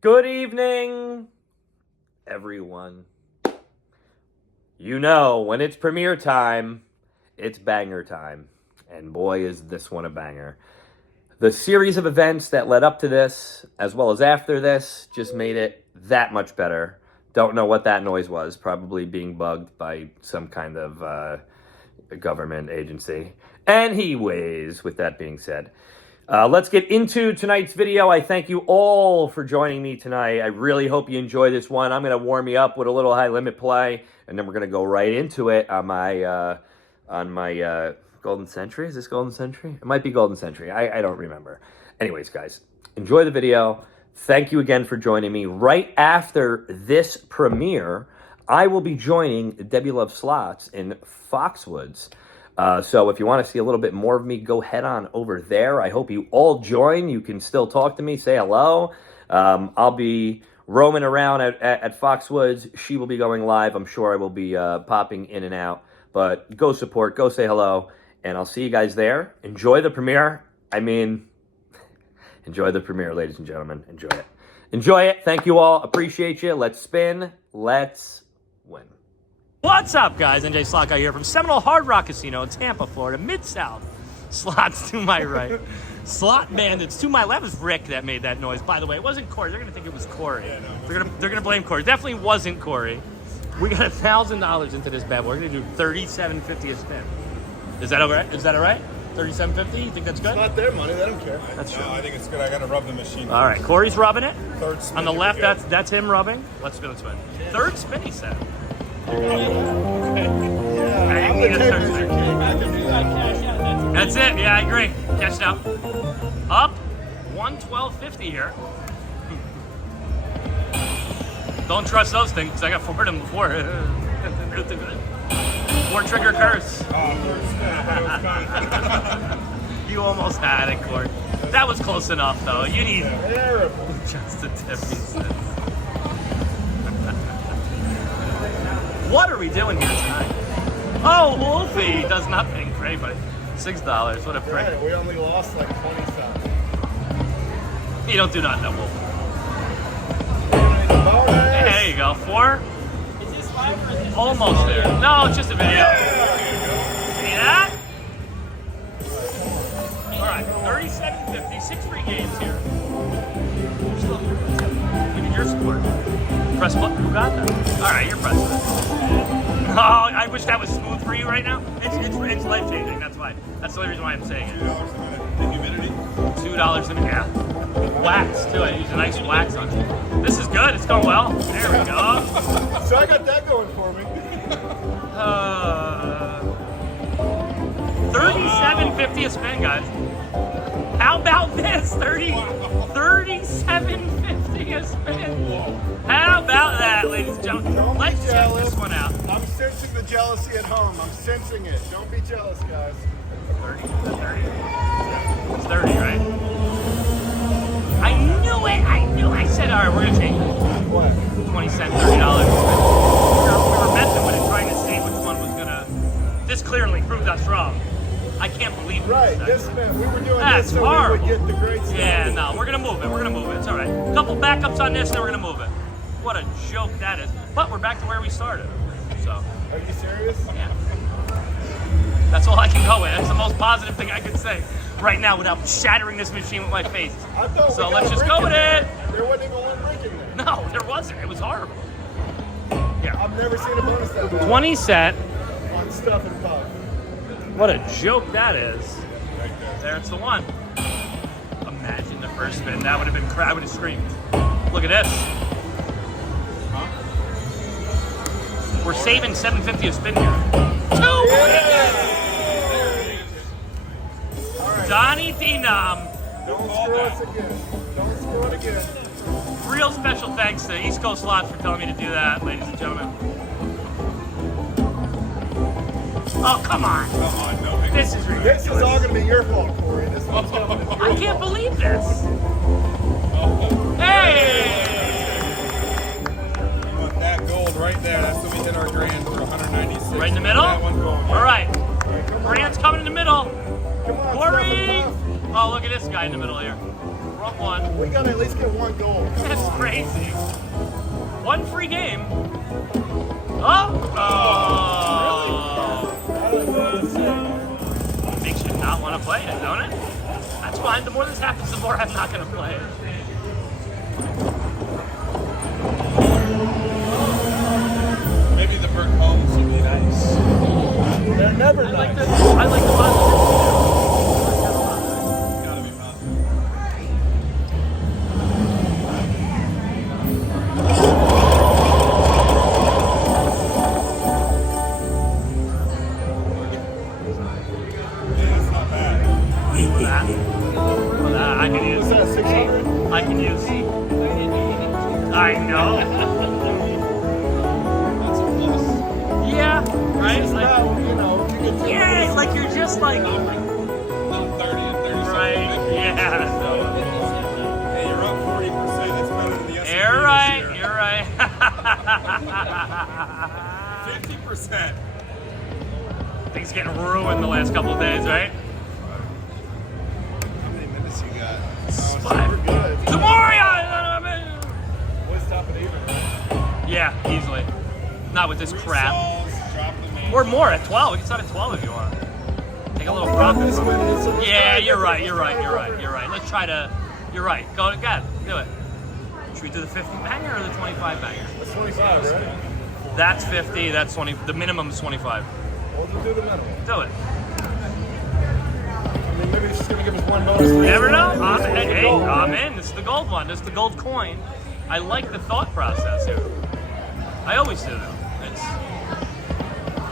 Good evening, everyone. You know, when it's premiere time, it's banger time. And boy, is this one a banger. The series of events that led up to this, as well as after this, just made it that much better. Don't know what that noise was. Probably being bugged by some kind of government agency. Anyways, with that being said, let's get into tonight's video. I thank you all for joining me tonight. I really hope you enjoy this one. I'm going to warm you up with a little high limit play, and then we're going to go right into it on my Golden Century. Is this Golden Century? It might be Golden Century. I don't remember. Anyways, guys, enjoy the video. Thank you again for joining me. Right after this premiere, I will be joining Debbie Love Slots in Foxwoods. So if you want to see a little bit more of me, go head on over there. I hope you all join. You can still talk to me, say hello. I'll be roaming around at Foxwoods. She will be going live. I'm sure I will be popping in and out. But go support, go say hello, and I'll see you guys there. Enjoy the premiere. I mean, enjoy the premiere, ladies and gentlemen. Enjoy it. Enjoy it. Thank you all. Appreciate you. Let's spin. Let's win. What's up, guys? NJ Slot Guy here from Seminole Hard Rock Casino in Tampa, Florida, Mid-South. Slots to my right. Slot Bandits to my left. It was Rick that made that noise. By the way, it wasn't Corey. They're going to think it was Corey. Yeah, no, they're gonna blame Corey. Definitely wasn't Corey. We got $1,000 into this bad boy. We're going to do $37.50 a spin. Is that all right? Is that all right? $37.50? You think that's good? It's not their money. They don't care. That's true. No, I think it's good. I got to rub the machine. All right. Corey's rubbing it. Third spin. On the left, that's him rubbing. Let's spin. Third spin, he said. That's it. Yeah, I agree. Cash out. Up 112.50 here. Don't trust those things. I got four of them before. Four trigger curse. You almost had it, Court. That was close enough, though. You need just a tip, he says. What are we doing here tonight? Oh, Wolfie does nothing for anybody. $6. What a prick. Right, we only lost like 20 cents. You don't do nothing, Wolfie. There you go. 4? Is this 5 or is this Almost there. No, it's just a video. See that? Alright, $37.50. 6 free games here. Look at your score. Press button. Who got that? Alright, you're pressing it. Oh, I wish that was smooth for you right now. It's life changing. That's why. That's the only reason why I'm saying it. $2 a minute. The humidity? $2 a minute. Yeah. Wax too. I use a nice wax on it. This is good. It's going well. There we go. So I got that going for me. $37.50 a spin, guys. How about this? $37.50 a spin. How about that, ladies and gentlemen? Let's check this one out. I'm sensing the jealousy at home. I'm sensing it. Don't be jealous, guys. 30? Is that 30? It's 30, right? I knew it. I said, all right, we're going to change it. What? 20 cents, $30. We were messing with it, trying to see which one was going to... This clearly proved us wrong. I can't believe it. Right, this man, we were doing That's this so horrible. we would get the great stuff. Yeah, no, we're going to move it. We're going to move it. It's all right. A couple backups on this, then we're going to move it. What a joke that is. But we're back to where we started. So, Are you serious? yeah. That's all I can go with. That's the most positive thing I can say right now without shattering this machine with my face. I thought So we let's got a just brick go in with there. it. There wasn't even one brick in there. No, there wasn't. It was horrible. Yeah. I've never seen a bonus that bad 20 cent. on stuff and puff. What a joke that is. There's the one. Imagine the first spin. That would have been I would have screamed. Look at this. We're saving $7.50 a spin here. Two! All right. Donnie Denom. Don't screw us again. Don't screw it again. Real special thanks to East Coast Slots for telling me to do that, ladies and gentlemen. Oh, come on. Come on, no. This is ridiculous. This is all going to be your fault, Corey. This one's coming. I can't believe this. Hey! You want that gold right there. That's when we hit our grand for 196. Right in the middle? That one going. All right. Come on. Grant's coming in the middle. Come on, Corey! Stephen Puff. Oh, look at this guy in the middle here. Wrong one. We gotta at least get one goal. Come That's on. crazy. One free game. Oh! Makes you not want to play it, don't it? That's fine. The more this happens, the more I'm not going to play it. Maybe the burnt homes would be nice. They're never I like nice. the positive. Gotta be positive. Yeah, it's not bad. That I can use. What's that, 600? I can use. I know. That's a plus. Yeah, right? It's Like, about, you know, you get to yeah, like you're just like, Little 30 and 37. right? Yeah. Hey, you're up 40%. That's better than the S&P You're right. this year. You're right. 50%. Things getting ruined the last couple of days, right? How many minutes you got? Five. We're good. Tomorrow. Boys top it even, right? Yeah, easily. Not with this crap. Stalls, drop the main. Or more at 12. We can start at 12 if you want. Take a little profit This from one it. is a- Yeah, you're right. You're right. Let's try to. You're right. Go ahead. Do it. Should we do the 50 banger or the 25 banger? That's 25, right? That's 50. That's 20. The minimum is 25. We'll just do the minimum. Do it. I mean, maybe it's just gonna give us one bonus. You never know. This is the Hey, goal. I'm in. This is the gold one. This is the gold coin. I like the thought process here. I always do, though. It's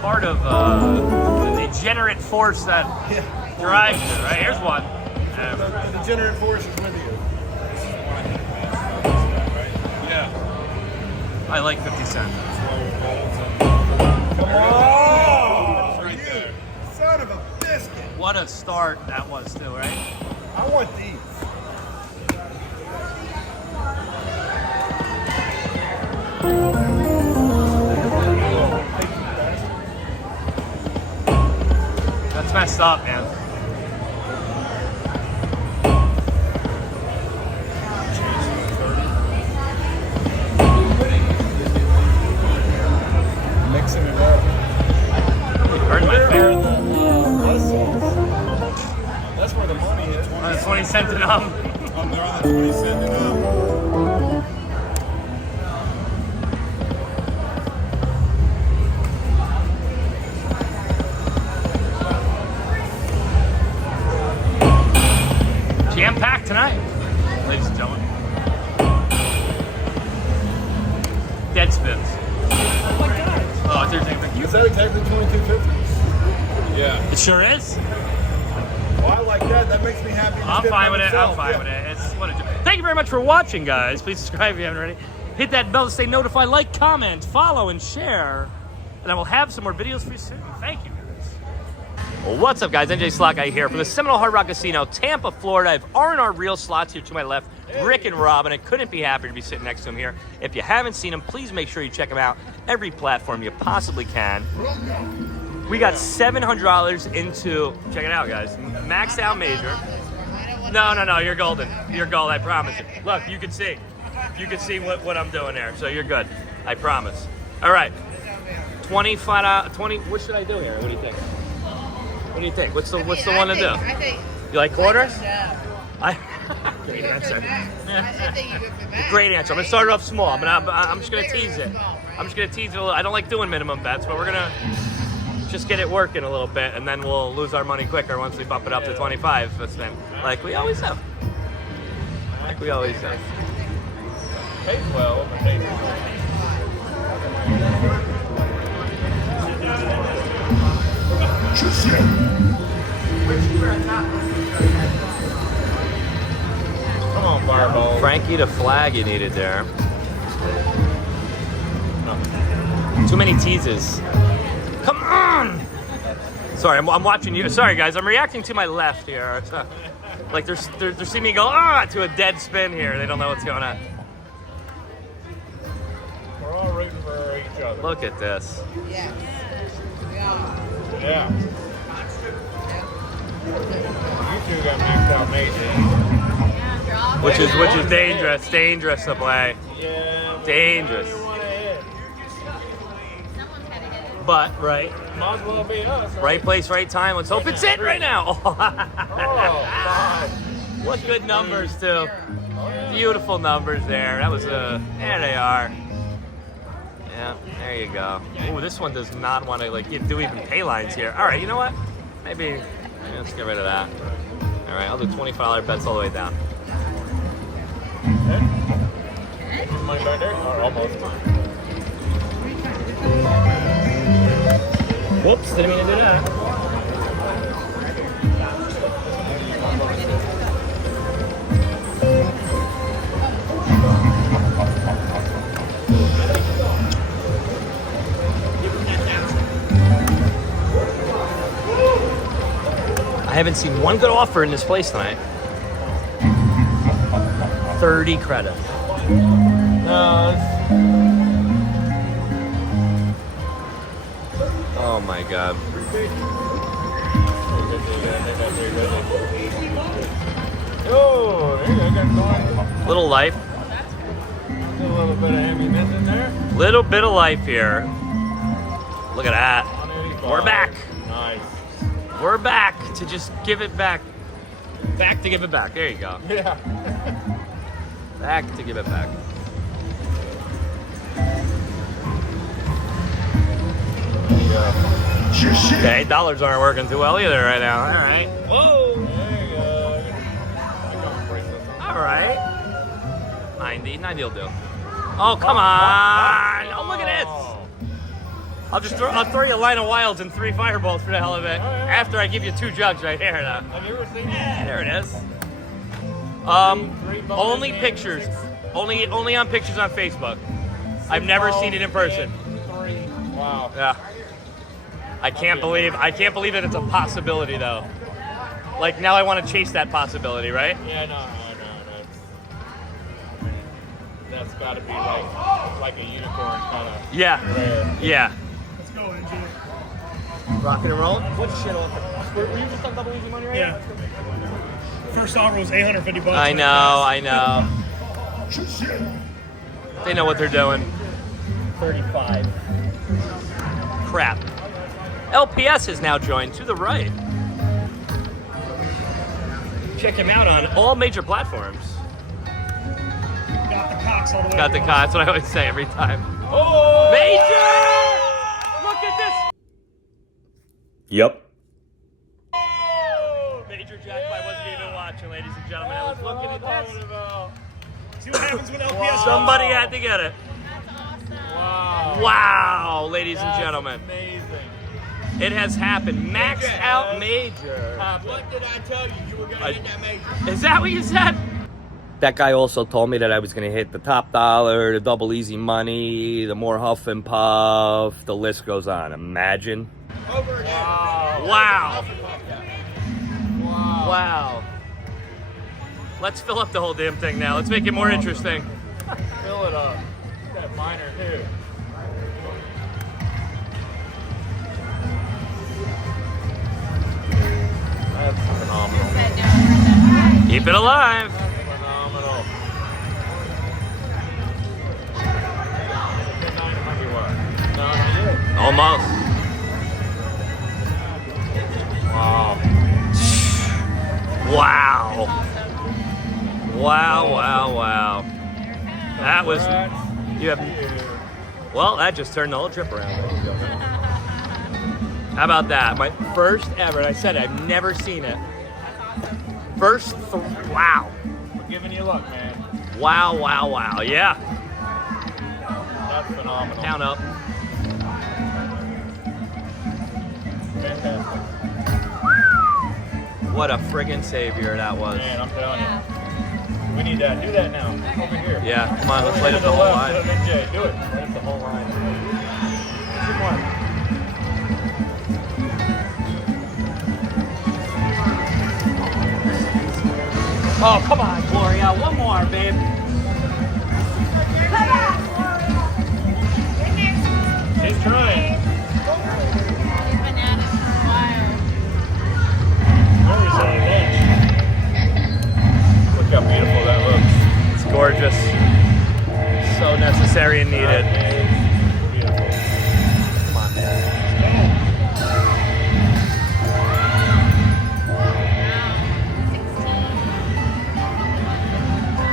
part of the degenerate force that drives you, right? Here's one. The degenerate force is with you. Yeah. I like 50 Cent. Come on! Right there. Son of a biscuit! What a start that was, too, right? I want these. That's messed up, man. Mixing it up. Earned my fair. That's where the money is. 20 cents and They're on the 20 cent and up. Jam-packed tonight, ladies and gentlemen. Dead spins. Oh my god. Oh, there's anything. Is that exactly 2250? Yeah. It sure is. Well, I like that. That makes me happy. I'm fine with it. I'm fine with it. It's what it. Thank you very much for watching, guys. Please subscribe if you haven't already. Hit that bell to stay notified. Like, comment, follow, and share. And I will have some more videos for you soon. Thank you, guys. Well, what's up, guys? NJ Slot Guy here from the Seminole Hard Rock Casino, Tampa, Florida. I have R&R Real Slots here to my left. Rick and Rob, and I couldn't be happier to be sitting next to him here. If you haven't seen them, please make sure you check them out. Every platform you possibly can. We got $700 into, check it out, guys, Maxed Out Major. No, you're golden. You're gold, I promise you. Look, you can see. You can see what I'm doing there, so you're good. I promise. All right, 25, 20, what should I do here? What do you think? What do you think? What's the one to do? I think. You like quarters? Yeah. Great answer. I think you would be back. Great answer. I'm gonna start it off small. I'm just gonna tease it. I'm just gonna tease it a little. I don't like doing minimum bets, but we're gonna just get it working a little bit, and then we'll lose our money quicker once we bump it up to 25. That's been like we always have. Like we always have. Paid well, but paid Come on, Fireball. Frankie the flag you needed there. Too many teases. Come on! Sorry, I'm watching you. Sorry, guys, I'm reacting to my left here. It's, like they're seeing me go to a dead spin here. They don't know what's going on. We're all rooting for each other. Look at this. Yeah. Yeah. You two got maxed out major. which is dangerous to play. Yeah. Dangerous. Want to hit. But right, Might as well be us. right place, right time. Let's hope it's it right now. Oh, God. What good numbers too. Beautiful numbers there. That was there they are. Yeah, there you go. Ooh, this one does not want to do even pay lines here. All right, you know what? Maybe let's get rid of that. All right, I'll do $25 bets all the way down. Money back there? Or almost. Whoops, didn't mean to do that. I haven't seen one good offer in this place tonight. 30 credits. No, Oh my god. oh, there you go. Got going. Little life. A little bit of ammunition there. Little bit of life here. Look at that. 185. We're back. Nice. We're back to just give it back. Back to give it back. There you go. Yeah. Back to give it back. There you go. Okay, dollars aren't working too well either right now. All right. Whoa. There you go. I'm gonna break this up. All right. 90 will do. Oh, come on. Oh, look at this. I'll throw you a line of wilds and 3 fireballs for the hell of it. After I give you 2 jugs right here. Now. Have you ever seen Yeah, that? there it is. Three bonus Only and pictures. 6. Only on pictures on Facebook. I've never seen it in person. 3. Wow. Yeah. I can't believe that it's a possibility though. Like now I want to chase that possibility, right? Yeah, no. That's got to be like a unicorn kind of Yeah. rare. Yeah. Let's go, NJ. Rocking and rolling. What shit offer? Were you just on double easy money right Yeah. First offer was $850. I know. They know what they're doing. 35. Crap. LPS has now joined to the right. Check him out on all major platforms. Got the cocks all the way. Got the across. that's what I always say every time. Oh! Major! Look at this! Yep. Major jackpot wasn't even watching, ladies and gentlemen. I was looking at this. See what happens when LPS. Somebody had to get it. Wow. Wow, ladies and That's gentlemen. amazing. It has happened. Max out major. What did I tell you? You were going to hit that major. Is that what you said? That guy also told me that I was going to hit the top dollar, the double easy money, the more huff and puff. The list goes on. Imagine. Over again. Wow. Wow. Let's fill up the whole damn thing now. Let's make it more interesting. Fill it up. That minor too. That's phenomenal. Keep it alive. Phenomenal. Midnight might be what? No, not yet. Almost. Wow. Wow. Wow. That was. You have. Well, that just turned the whole trip around. How about that? My first ever, and I said I've never seen it. Wow. We're giving you luck, man. Wow. Yeah. That's phenomenal. Count up. Fantastic. What a friggin' savior that was. Man, I'm telling you. We need that. Do that now. Over here. Yeah, come on, let's light To up the whole left, line. NJ, do it. Light up the whole line. Good one. Oh, come on, Gloria. One more, babe. She's trying. Bananas for a while. Where is that? Look how beautiful just so necessary and needed.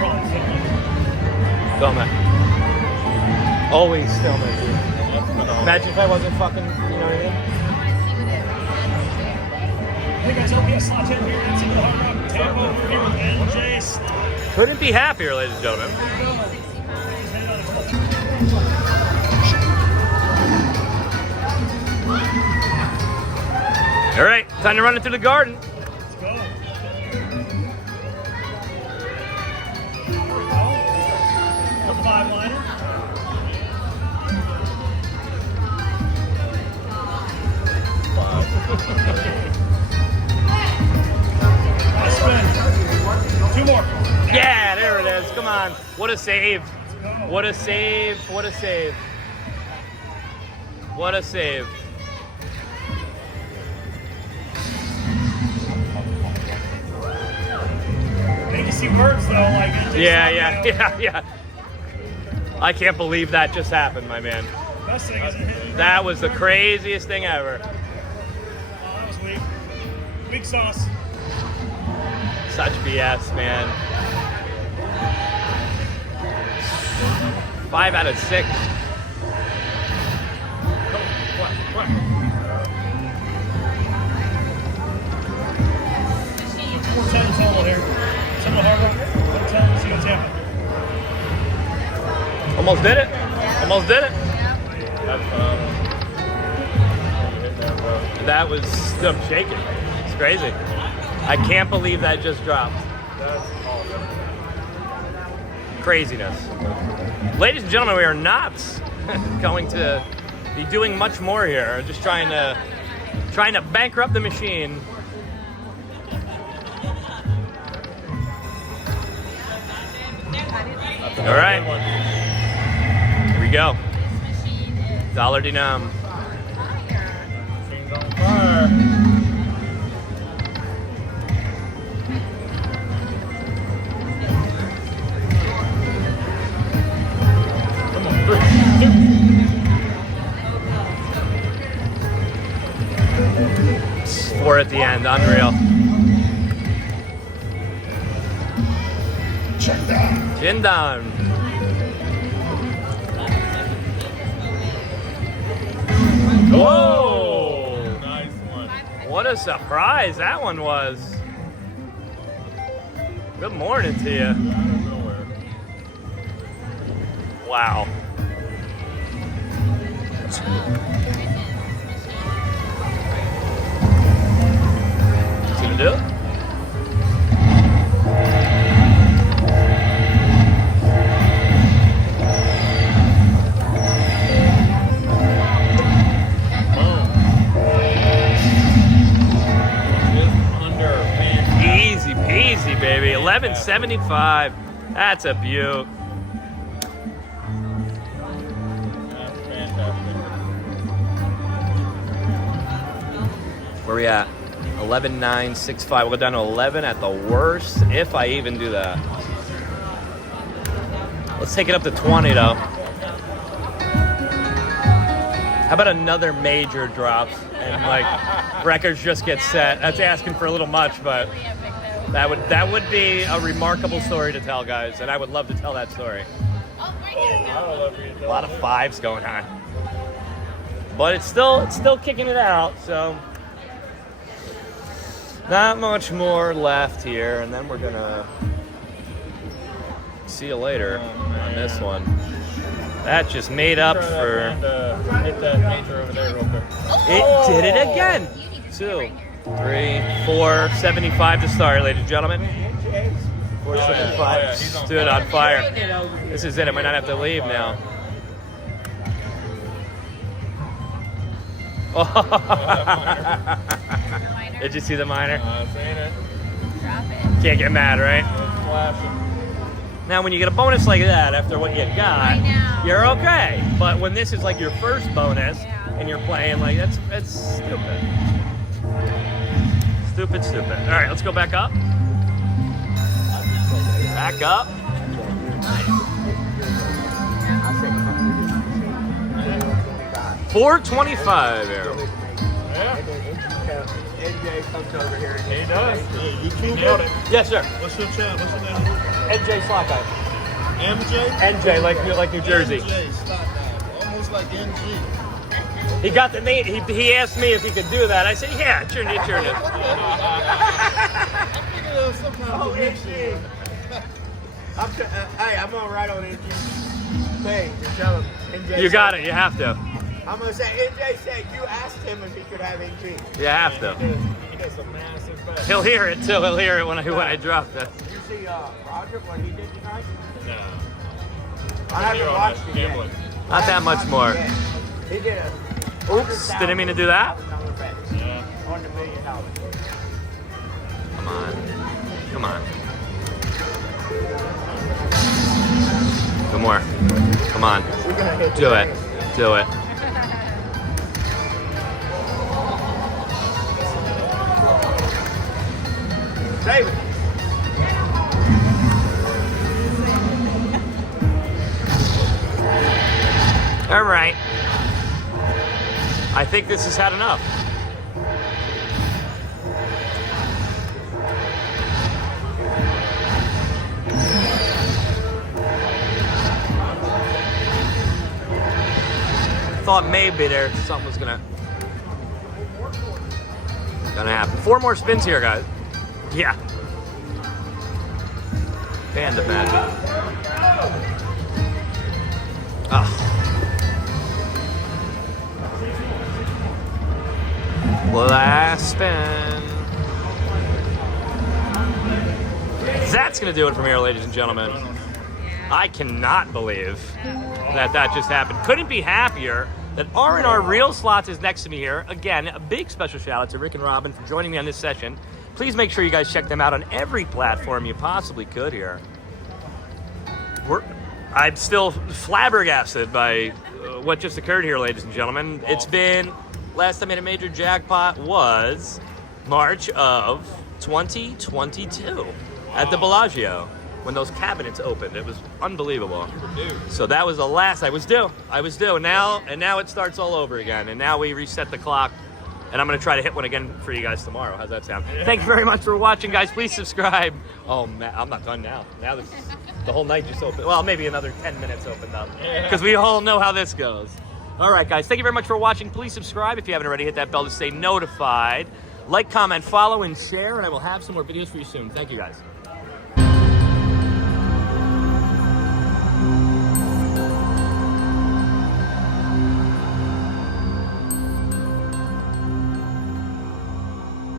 Come on. Film it. Always film it. Imagine if I wasn't fucking, you know what I mean? Hey guys, LPS slot 10 here. It's in the Hard Rock Tampa. We're here with NJ. Couldn't be happier, ladies and gentlemen. All right, time to run it through the garden. Let's go. The 5-liner. Nice spin. 2 more. Yeah, there it is. Come on. What a save. What a save. What a save. What a save. Need to see birds though, like Yeah. I can't believe that just happened, my man. Best thing is it hit. That was the craziest thing ever. Oh, that was weak. Weak sauce. Such BS, man. 5 out of 6. 410 total here. Some of the Hard Rock. 110. See you in Tampa. Almost did it. Almost did it. That was, I'm shaking. It's crazy. I can't believe that just dropped. Craziness. Ladies and gentlemen, we are not going to be doing much more here. We're just trying to bankrupt the machine. All right. Here we go. Dollar denom. Machine's on fire. Come on, 4 at the end. Unreal. Chin down. Whoa! nice one. What a surprise that one was. Good morning to you. Out of nowhere. Wow. What's he gonna do? Easy peasy, baby. 1175. That's a beaut. That's fantastic. Where we at? 11,965. We'll go down to 11 at the worst, if I even do that. Let's take it up to 20, though. How about another major drop and like records just get set? That's asking for a little much, but that would be a remarkable story to tell, guys, and I would love to tell that story. A lot of 5s going on, but it's still kicking it out. So not much more left here, and then we're gonna see you later on this one. That just made up for. Hit that major over there real quick. It did it again. 2, 3, 4, 75 to start, ladies and gentlemen. 475 he's on stood fire. on fire. This is it. I might not have to leave now. Did you see the minor? Seen it. Drop it. Can't get mad, right? It's flashing. Now, when you get a bonus like that after what you got, I know. you're okay. But when this is like your first bonus Yeah. and you're playing like that's stupid. Stupid. All right, let's go back up. Back up. $4.25 Errol. NJ comes over here. He does. Yeah, you nailed it. Yes, sir. What's your name? NJ Slot Guy. MJ? NJ, like New Jersey. MJ, stop that. Almost like NG. He got the name. He asked me if he could do that. I said, yeah, it's your name. Some kind Oh, of NG. Hey, I'm gonna write on NG page and tell him NJ. You got it. You have to. I'm gonna say NJ said you asked him if he could have NG. You have to. He does some massive facts. He'll hear it too. He'll hear it when I drop that. Did you see Roger what he did tonight? No. I haven't watched it yet. Gambling. Not that much more. Yeah. He did a. Oops, didn't mean to do that. Yeah. On the $1 million. Come on. Come on. Two more. Come on. Do it. Do it. David. All right. I think this has had enough. Thought maybe there something was gonna happen. 4 more spins here, guys. Yeah. Band of magic. Oh. Last spin. That's gonna do it from here, ladies and gentlemen. I cannot believe that just happened. Couldn't be happier that R&R Real Slots is next to me here. Again, a big special shout out to Rick and Robin for joining me on this session. Please make sure you guys check them out on every platform you possibly could here. I'm still flabbergasted by what just occurred here, ladies and gentlemen. It's been, last time I made a major jackpot was March of 2022 at the Bellagio when those cabinets opened. It was unbelievable. So that was the last I was due. And now it starts all over again. And now we reset the clock. And I'm going to try to hit one again for you guys tomorrow. How's that sound? Thank you very much for watching, guys. Please subscribe. Oh, man, I'm not done now. Now the whole night just opened. Well, maybe another 10 minutes opened up. Because we all know how this goes. All right, guys. Thank you very much for watching. Please subscribe if you haven't already. Hit that bell to stay notified. Like, comment, follow, and share. And I will have some more videos for you soon. Thank you, guys.